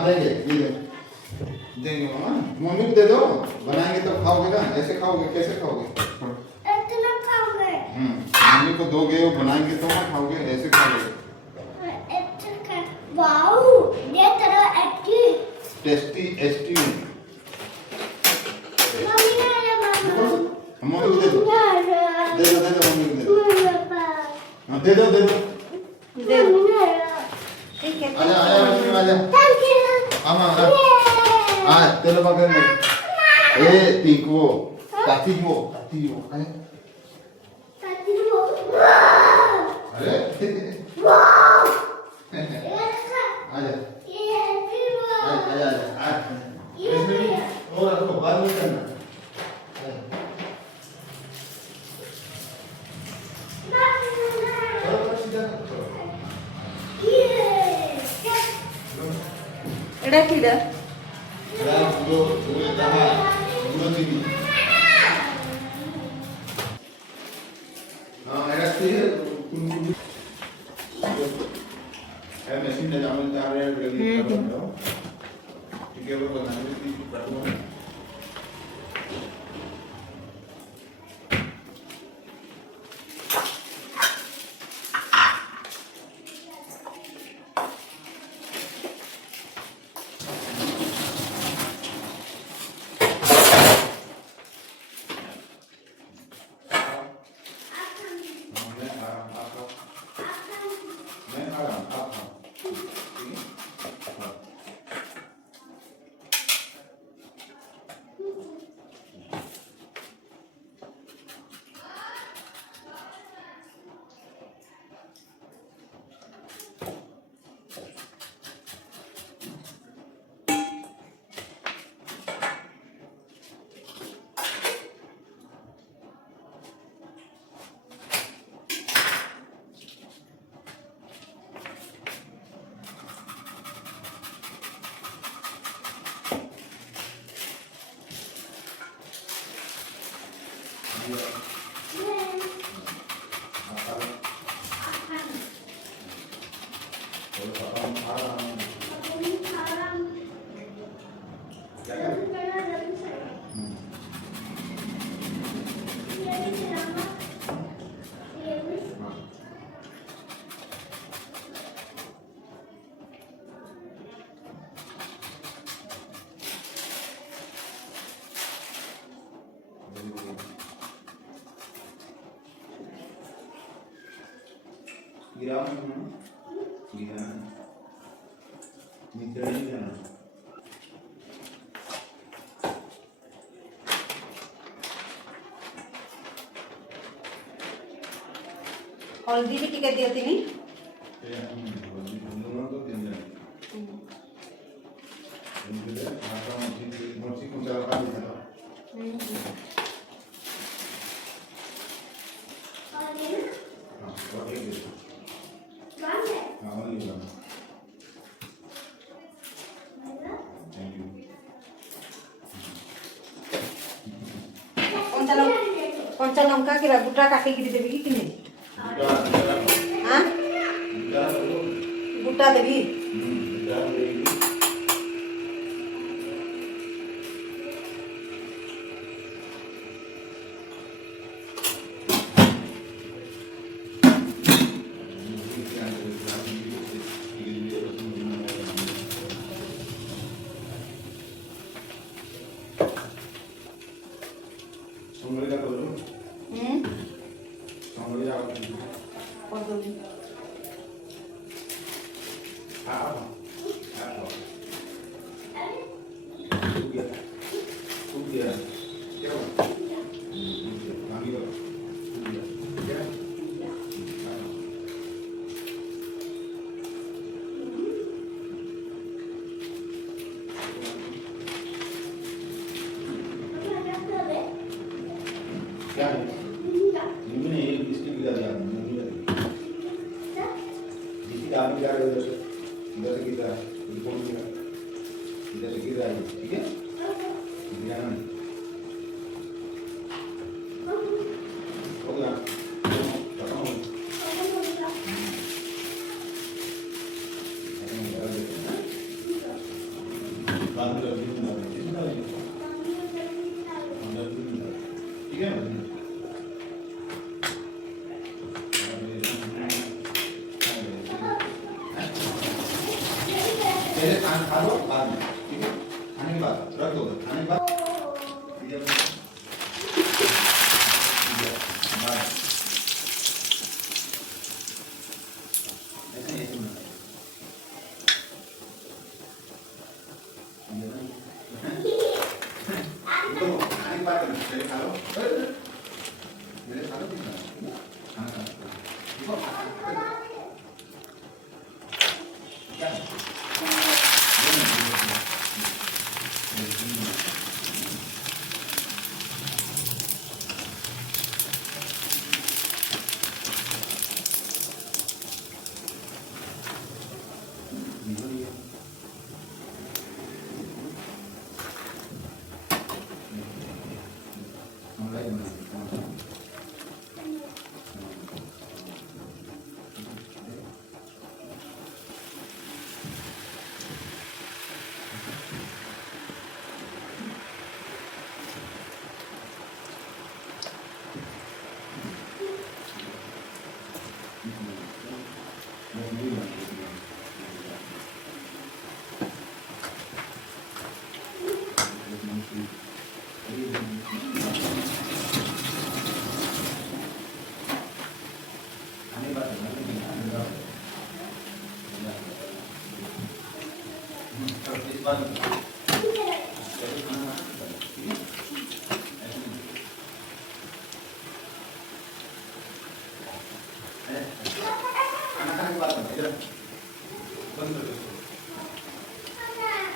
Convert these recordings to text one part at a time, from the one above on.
हाँ देंगे, ये देंगे मामा। मम्मी को दे दो, बनाएंगे तब खाओगे ना। ऐसे खाओगे, कैसे खाओगे? इतना खाओगे? मम्मी को दोगे, वो बनाएंगे तो ना खाओगे, ऐसे खाओगे। वाओ, ये तेरा एटी टेस्टी एस्टी। मम्मी ने मम्मी को दे दो, दे दो मम्मी को दे दो। हाँ दे दो, दे दो। ठीक है। आजा आजा मम्मी आजा। Thank you. आ तेरे बगल में। ए टिको, कातिगो, कातिगो। अरे वाओ, आजा ये आजा आजा। इसमें और रखो, बाद में करना। एड़ा किड़ा हल्दी भी टिके दियो तिनी कंचा लंका की गुटा काटी की देबी कि नहीं? हाँ गुटा देबी क्या है? मम्मी ने एक बिस्किट गिरा दिया, मम्मी ने बिस्किट आपने क्या कर दिया? इधर से गिरा, इधर से गिरा, ठीक है? गिरा ना, हो गया, खत्म हो गया। बाद में लगी ठीक है ना पहले खाना खा लो बाद में ठीक है खाने के बाद रख दो खाने के बाद ठीक है बाद ऐसे ऐसे बनाना तो खाने के बाद पहले खा लो मेरे खा लो खाना खा लो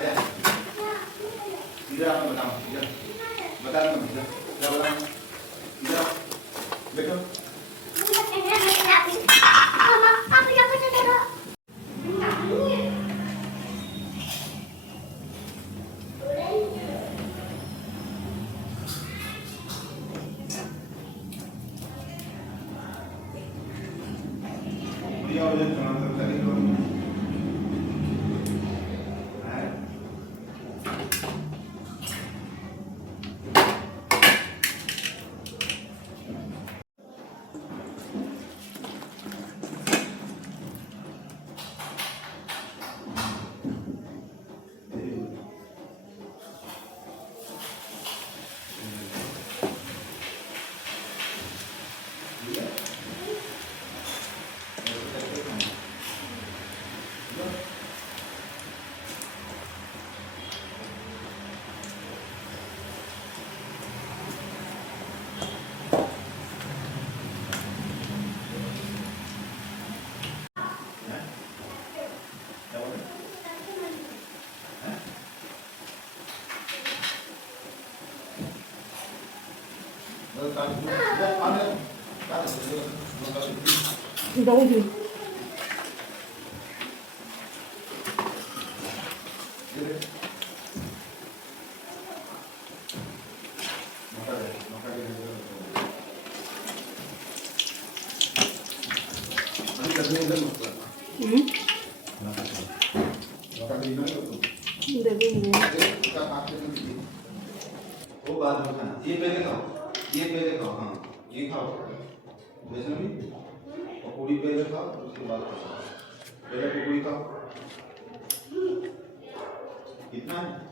क्या इधर आप बताओ इधर बता दो इधर क्या बोला इधर बैठो बढ़िया हो जाए टमाटर करी लो दही वो बाद में खाना ये पहले खाओ हाँ ये खाओ वैष्णवी पकौड़ी पहले खाओ उसके बाद खाओ पहले पकौड़ी खाओ कितना है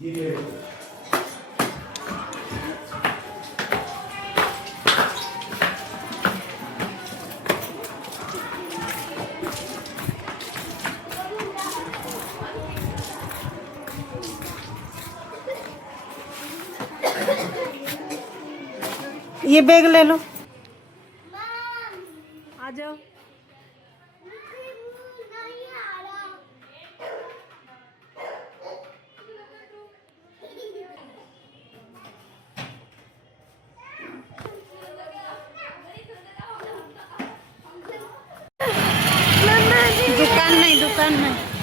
ये ये बैग ले लो आ जाओ नहीं दुकान में